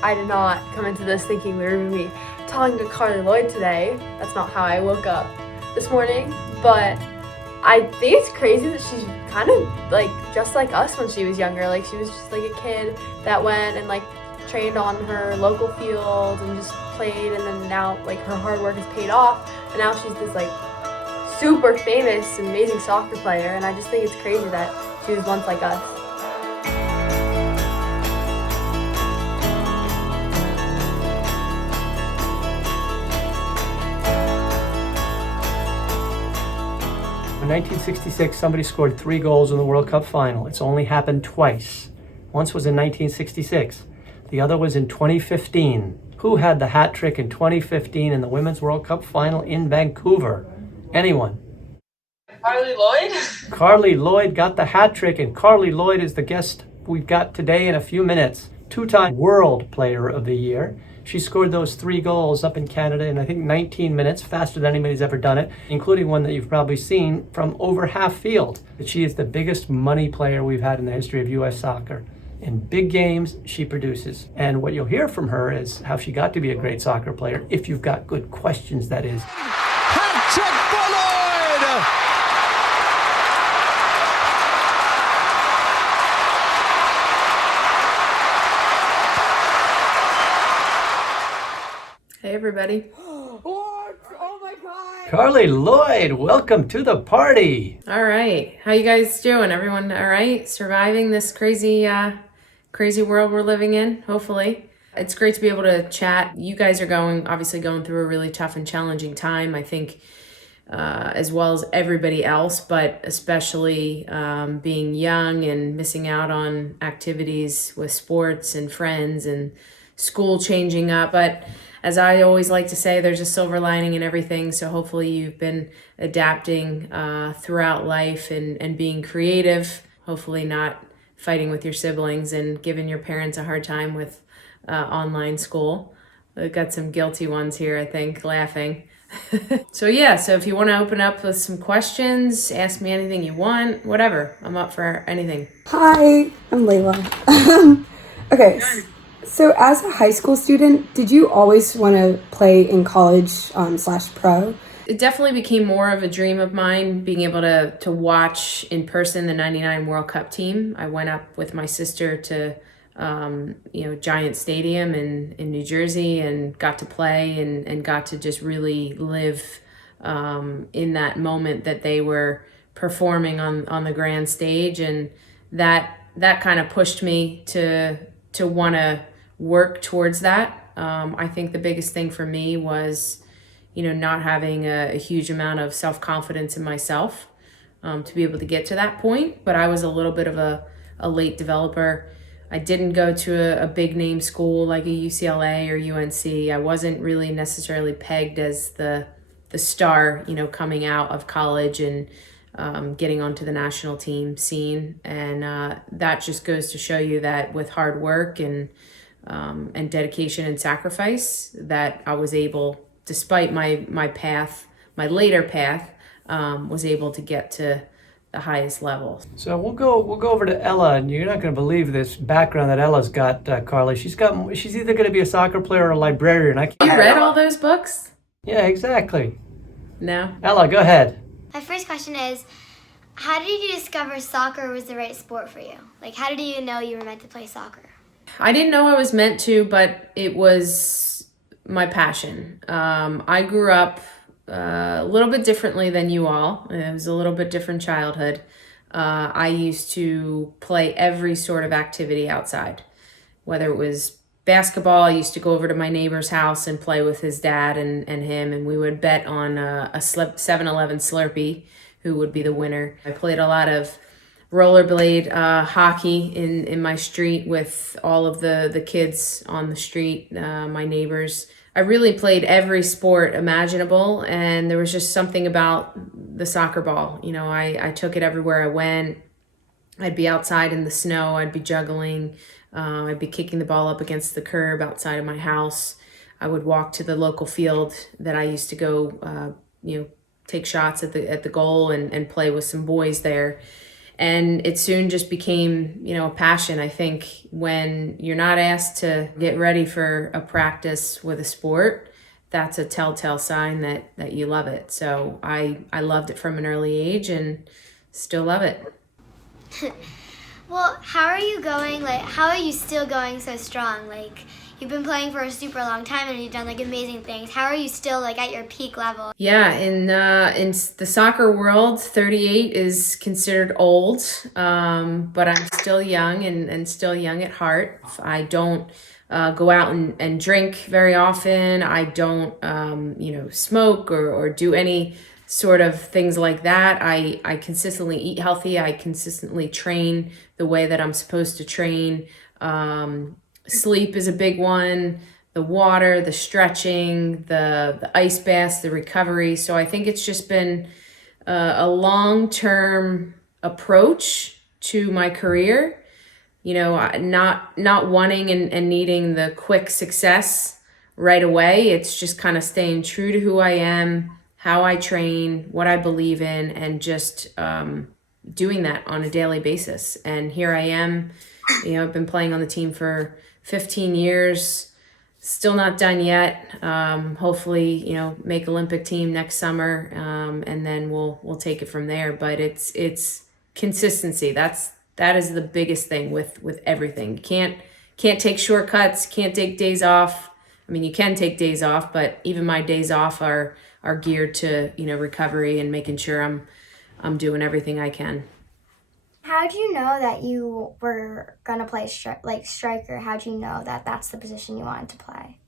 I did not come into this thinking we were going to be talking to Carli Lloyd today. That's not how I woke up this morning, but I think it's crazy that she's kind of like just like us when she was younger. Like she was just like a kid that went and like trained on her local field and just played, and then now like her hard work has paid off, and now she's this like super famous, amazing soccer player, and I just think it's crazy that she was once like us. In 1966, somebody scored 3 goals in the World Cup final. It's only happened twice. Once was in 1966. The other was in 2015. Who had the hat trick in 2015 in the Women's World Cup final in Vancouver? Anyone? Carli Lloyd? Carli Lloyd got the hat trick, and Carli Lloyd is the guest we've got today in a few minutes. 2-time World Player of the Year. She scored those 3 goals up in Canada in, I think, 19 minutes, faster than anybody's ever done it, including one that you've probably seen from over half field. She is the biggest money player we've had in the history of U.S. soccer. In big games, she produces. And what you'll hear from her is how she got to be a great soccer player, if you've got good questions, that is. Hat trick for Lloyd! Hey everybody. Oh my God! Carli Lloyd, welcome to the party. All right. How you guys doing? Everyone all right? Surviving this crazy world we're living in, hopefully. It's great to be able to chat. You guys are obviously going through a really tough and challenging time, I think, as well as everybody else, but especially being young and missing out on activities with sports and friends and school changing up. But as I always like to say, there's a silver lining in everything. So hopefully you've been adapting throughout life and being creative, hopefully not fighting with your siblings and giving your parents a hard time with online school. We've got some guilty ones here, I think, laughing. So if you want to open up with some questions, ask me anything you want, whatever. I'm up for anything. Hi, I'm Layla. Okay, so as a high school student, did you always want to play in college / pro? It definitely became more of a dream of mine, being able to watch in person the 99 World Cup team. I went up with my sister to Giant Stadium in New Jersey and got to play and got to just really live in that moment that they were performing on the grand stage. And that kind of pushed me to want to work towards that. I think the biggest thing for me was not having a huge amount of self-confidence in myself to be able to get to that point. But I was a little bit of a late developer. I didn't go to a big name school like a UCLA or UNC. I wasn't really necessarily pegged as the star, coming out of college and getting onto the national team scene. And that just goes to show you that with hard work and dedication and sacrifice, that I was able, despite my path, my later path, was able to get to the highest level. So we'll go over to Ella, and you're not going to believe this background that Ella's got, Carli. She's either going to be a soccer player or a librarian. You read all those books? Yeah, exactly. No. Ella, go ahead. My first question is, how did you discover soccer was the right sport for you? Like, how did you know you were meant to play soccer? I didn't know I was meant to, but it was my passion. I grew up a little bit differently than you all. It was a little bit different childhood. I used to play every sort of activity outside, whether it was basketball. I used to go over to my neighbor's house and play with his dad and him, and we would bet on a 7-Eleven Slurpee, who would be the winner. I played a lot of rollerblade hockey in my street with all of the kids on the street, my neighbors. I really played every sport imaginable, and there was just something about the soccer ball. I took it everywhere I went. I'd be outside in the snow, I'd be juggling, I'd be kicking the ball up against the curb outside of my house. I would walk to the local field that I used to go, take shots at the goal and play with some boys there. And it soon just became, a passion. I think when you're not asked to get ready for a practice with a sport, that's a telltale sign that you love it. So I loved it from an early age and still love it. Well, how are you going? Like, how are you still going so strong? Like, you've been playing for a super long time and you've done like amazing things. How are you still like at your peak level? Yeah, in the soccer world, 38 is considered old, but I'm still young and still young at heart. I don't go out and drink very often. I don't, smoke or do any sort of things like that. I consistently eat healthy. I consistently train the way that I'm supposed to train. Sleep is a big one. The water, the stretching, the ice baths, the recovery. So I think it's just been a long-term approach to my career. Not wanting and needing the quick success right away. It's just kind of staying true to who I am, how I train, what I believe in, and just doing that on a daily basis. And here I am. I've been playing on the team for 15 years, still not done yet. Hopefully, make Olympic team next summer, and then we'll take it from there. But it's consistency. That is the biggest thing with everything. You can't take shortcuts, can't take days off. I mean, you can take days off, but even my days off are geared to, recovery and making sure I'm doing everything I can. How did you know that you were gonna play striker? How did you know that that's the position you wanted to play?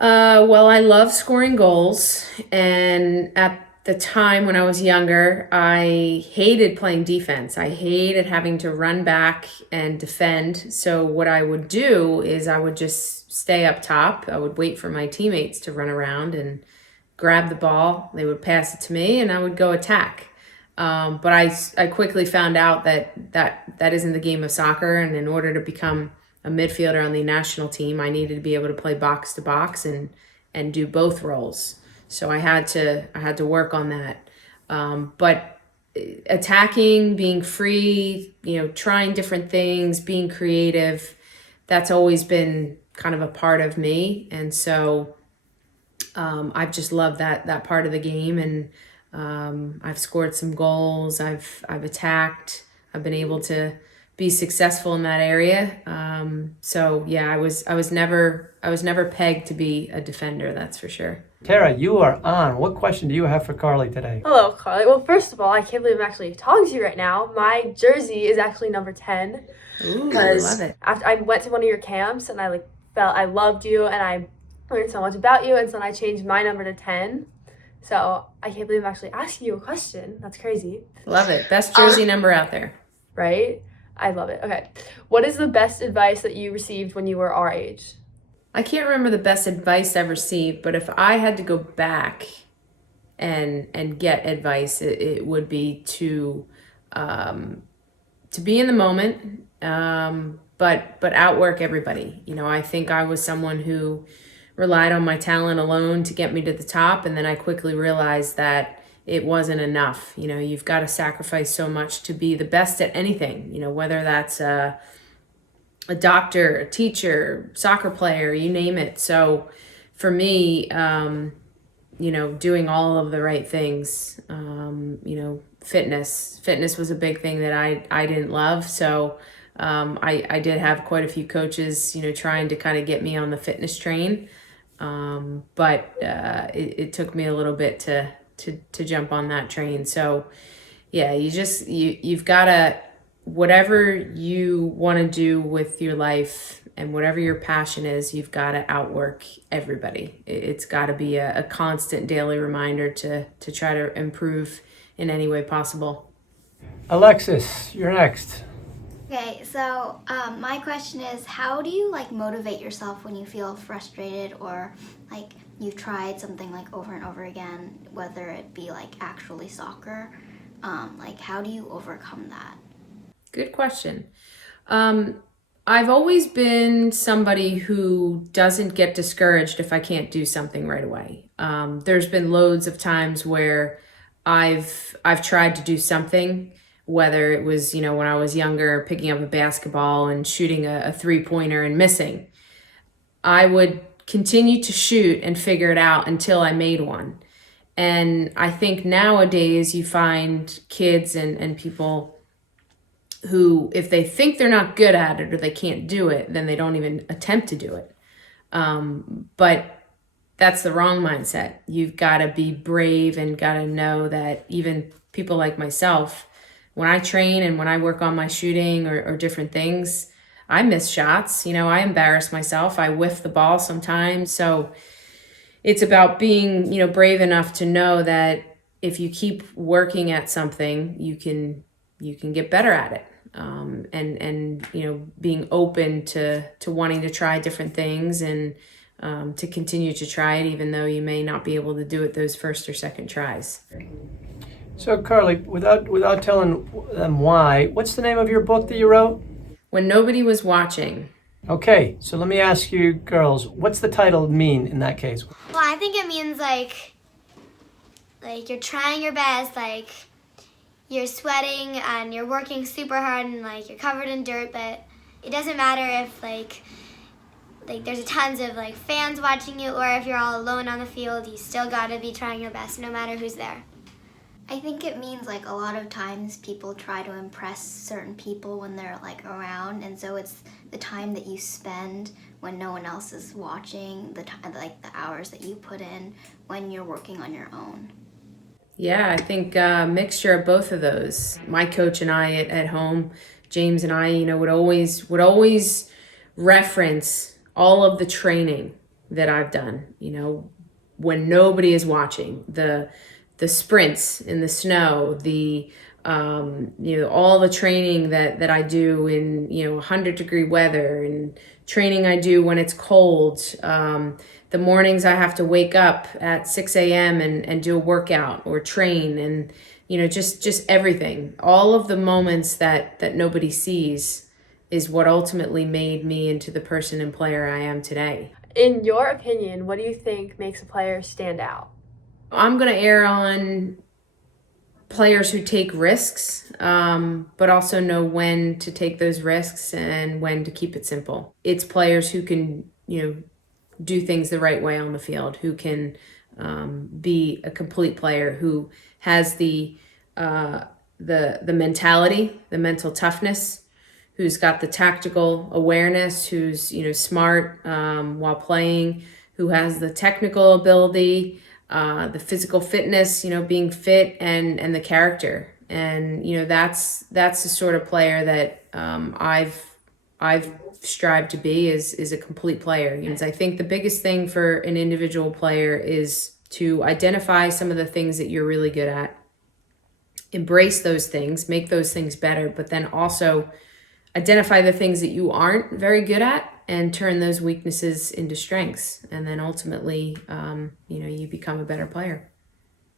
Well, I love scoring goals, and at the time when I was younger, I hated playing defense. I hated having to run back and defend. So what I would do is I would just stay up top. I would wait for my teammates to run around and grab the ball. They would pass it to me, and I would go attack. But I quickly found out that isn't the game of soccer. And in order to become a midfielder on the national team, I needed to be able to play box to box and do both roles. So I had to work on that. But attacking, being free, trying different things, being creative, that's always been kind of a part of me. And so I've just loved that part of the game, and I've scored some goals. I've attacked. I've been able to be successful in that area. So yeah, I was never pegged to be a defender. That's for sure. Tara, you are on. What question do you have for Carli today? Hello, Carli. Well, first of all, I can't believe I'm actually talking to you right now. My jersey is actually number 10. Ooh, I love it. After I went to one of your camps and I felt I loved you and I learned so much about you, and so then I changed my number to 10. So I can't believe I'm actually asking you a question. That's crazy. Love it. Best jersey number out there. Right? I love it. Okay. What is the best advice that you received when you were our age? I can't remember the best advice I've received, but if I had to go back and get advice, it would be to be in the moment, but outwork everybody. I think I was someone who relied on my talent alone to get me to the top, and then I quickly realized that it wasn't enough. You've got to sacrifice so much to be the best at anything, whether that's a doctor, a teacher, soccer player, you name it. So for me, doing all of the right things, fitness was a big thing that I didn't love. So I did have quite a few coaches, trying to kind of get me on the fitness train. But it took me a little bit to jump on that train. So yeah, you've got to, whatever you want to do with your life and whatever your passion is, you've got to outwork everybody. It's got to be a constant daily reminder to try to improve in any way possible. Alexis, you're next. Okay, so my question is, how do you motivate yourself when you feel frustrated or you've tried something over and over again, whether it be actually soccer? How do you overcome that? Good question. I've always been somebody who doesn't get discouraged if I can't do something right away. There's been loads of times where I've tried to do something whether it was, when I was younger, picking up a basketball and shooting a three-pointer and missing. I would continue to shoot and figure it out until I made one. And I think nowadays you find kids and people who, if they think they're not good at it or they can't do it, then they don't even attempt to do it. But that's the wrong mindset. You've got to be brave and got to know that even people like myself, when I train and when I work on my shooting or different things, I miss shots. I embarrass myself. I whiff the ball sometimes. So it's about being, brave enough to know that if you keep working at something, you can get better at it. And being open to wanting to try different things and to continue to try it, even though you may not be able to do it those first or second tries. So Carli, without telling them why, what's the name of your book that you wrote? When Nobody Was Watching. Okay, so let me ask you girls, what's the title mean in that case? Well, I think it means like you're trying your best, like you're sweating and you're working super hard and like you're covered in dirt, but it doesn't matter if like there's tons of like fans watching you or if you're all alone on the field, you still gotta be trying your best no matter who's there. I think it means like a lot of times people try to impress certain people when they're like around, and so it's the time that you spend when no one else is watching, the hours that you put in when you're working on your own. Yeah, I think a mixture of both of those. My coach and I at home, James and I, would always reference all of the training that I've done, when nobody is watching, the sprints in the snow, all the training that I do in 100-degree weather, and training I do when it's cold, the mornings I have to wake up at 6 a.m. and do a workout or train, and just everything. All of the moments that nobody sees is what ultimately made me into the person and player I am today. In your opinion, what do you think makes a player stand out? I'm going to err on players who take risks, but also know when to take those risks and when to keep it simple. It's players who can, do things the right way on the field, who can be a complete player, who has the mentality, the mental toughness, who's got the tactical awareness, who's smart while playing, who has the technical ability, the physical fitness, being fit, and the character. And that's the sort of player that I've strived to be is a complete player. And I think the biggest thing for an individual player is to identify some of the things that you're really good at, embrace those things, make those things better, but then also identify the things that you aren't very good at and turn those weaknesses into strengths. And then ultimately, you become a better player.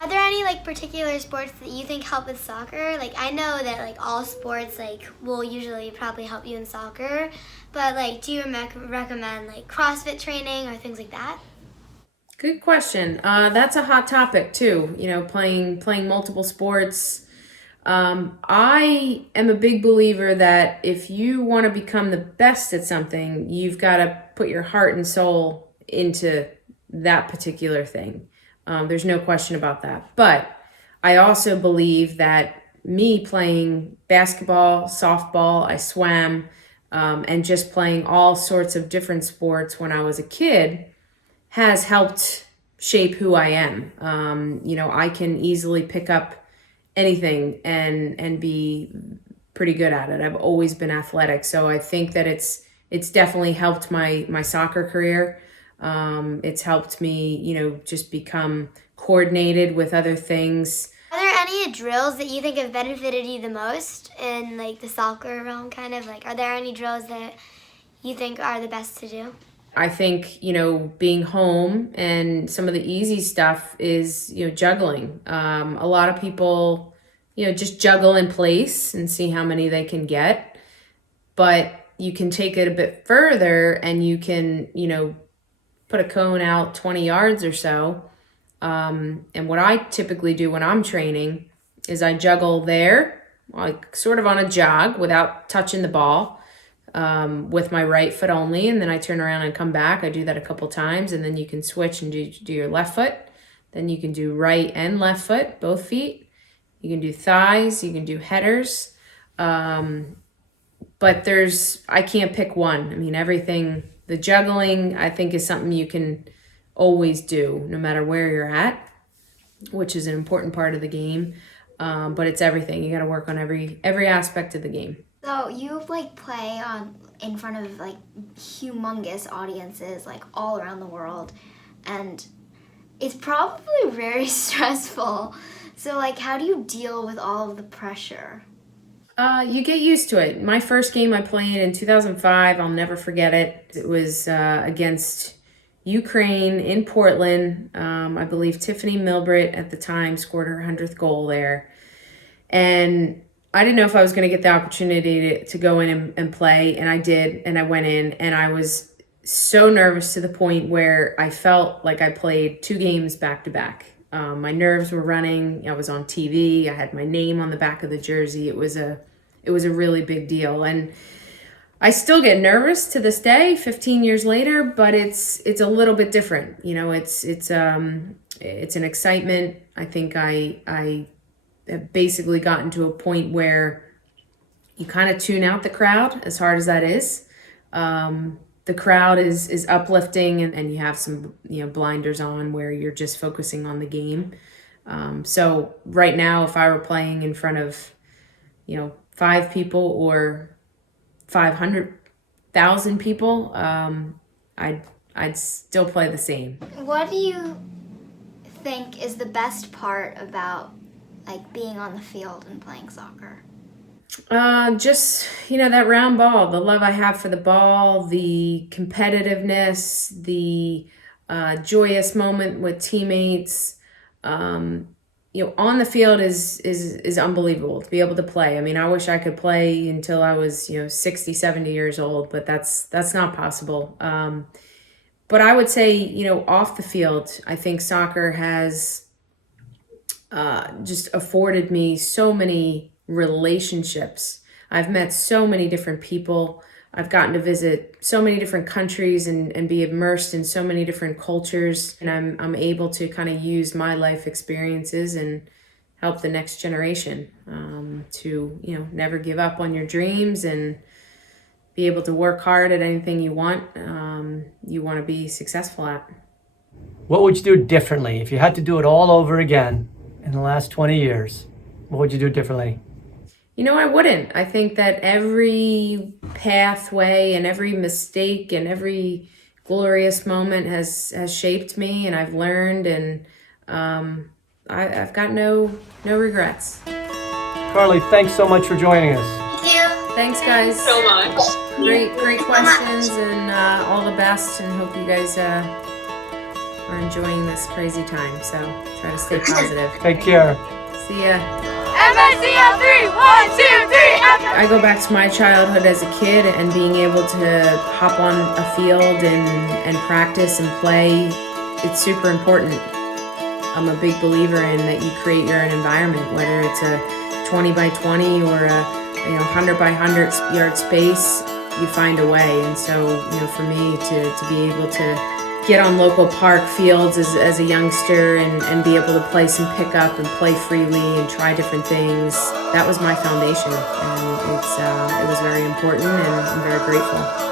Are there any particular sports that you think help with soccer? I know that all sports will usually probably help you in soccer, but do you recommend CrossFit training or things like that? Good question. That's a hot topic too. Playing multiple sports. I am a big believer that if you want to become the best at something, you've got to put your heart and soul into that particular thing. There's no question about that. But I also believe that me playing basketball, softball, I swam, and just playing all sorts of different sports when I was a kid has helped shape who I am. I can easily pick up anything and be pretty good at it. I've always been athletic, so I think that it's definitely helped my soccer career. It's helped me, just become coordinated with other things. Are there any drills that you think have benefited you the most in the soccer realm kind of? Are there any drills that you think are the best to do? I think, being home and some of the easy stuff is, juggling. A lot of people, just juggle in place and see how many they can get. But you can take it a bit further and you can, put a cone out 20 yards or so. And what I typically do when I'm training is I juggle there like sort of on a jog without touching the ball, with my right foot only, and then I turn around and come back. I do that a couple times, and then you can switch and do your left foot. Then you can do right and left foot, both feet. You can do thighs, you can do headers. But I can't pick one. I mean, everything, the juggling, I think is something you can always do no matter where you're at, which is an important part of the game. But it's everything. You got to work on every aspect of the game. So you like play in front of like humongous audiences like all around the world, and it's probably very stressful. So like, how do you deal with all of the pressure? You get used to it. My first game I played in 2005, I'll never forget it. It was against Ukraine in Portland. I believe Tiffany Milbritt at the time scored her 100th goal there. And I didn't know if I was going to get the opportunity to go in and play, and I did, and I went in, and I was so nervous to the point where I felt like I played 2 games back to back. My nerves were running. I was on TV. I had my name on the back of the jersey. It was a really big deal, and I still get nervous to this day, 15 years later. But it's a little bit different. You know, it's an excitement. I think I have basically gotten to a point where you kind of tune out the crowd, as hard as that is. The crowd is uplifting, and you have some, blinders on where you're just focusing on the game. So right now, if I were playing in front of, 5 people or 500,000 people, I'd still play the same. What do you think is the best part about like being on the field and playing soccer? Just, that round ball, the love I have for the ball, the competitiveness, the joyous moment with teammates. On the field is unbelievable to be able to play. I mean, I wish I could play until I was, 60, 70 years old, but that's not possible. But I would say, off the field, I think soccer has just afforded me so many relationships. I've met so many different people. I've gotten to visit so many different countries and be immersed in so many different cultures. And I'm able to kind of use my life experiences and help the next generation to, never give up on your dreams and be able to work hard at anything you want to be successful at. What would you do differently if you had to do it all over again in the last 20 years? What would you do differently? I wouldn't. I think that every pathway and every mistake and every glorious moment has shaped me, and I've learned, and I've got no regrets. Carli, thanks so much for joining us. Thank you. Thanks, guys. So much. Great questions, and all the best, and hope you guys are enjoying this crazy time. So try to stay positive. Take care. See ya. MSCL 3, 1, 2, 3. I go back to my childhood as a kid and being able to hop on a field and practice and play. It's super important. I'm a big believer in that you create your own environment, whether it's a 20 by 20 or a 100 by 100 yard space, you find a way. And so, for me to be able to get on local park fields as a youngster and be able to play some pickup and play freely and try different things, that was my foundation. And it was very important, and I'm very grateful.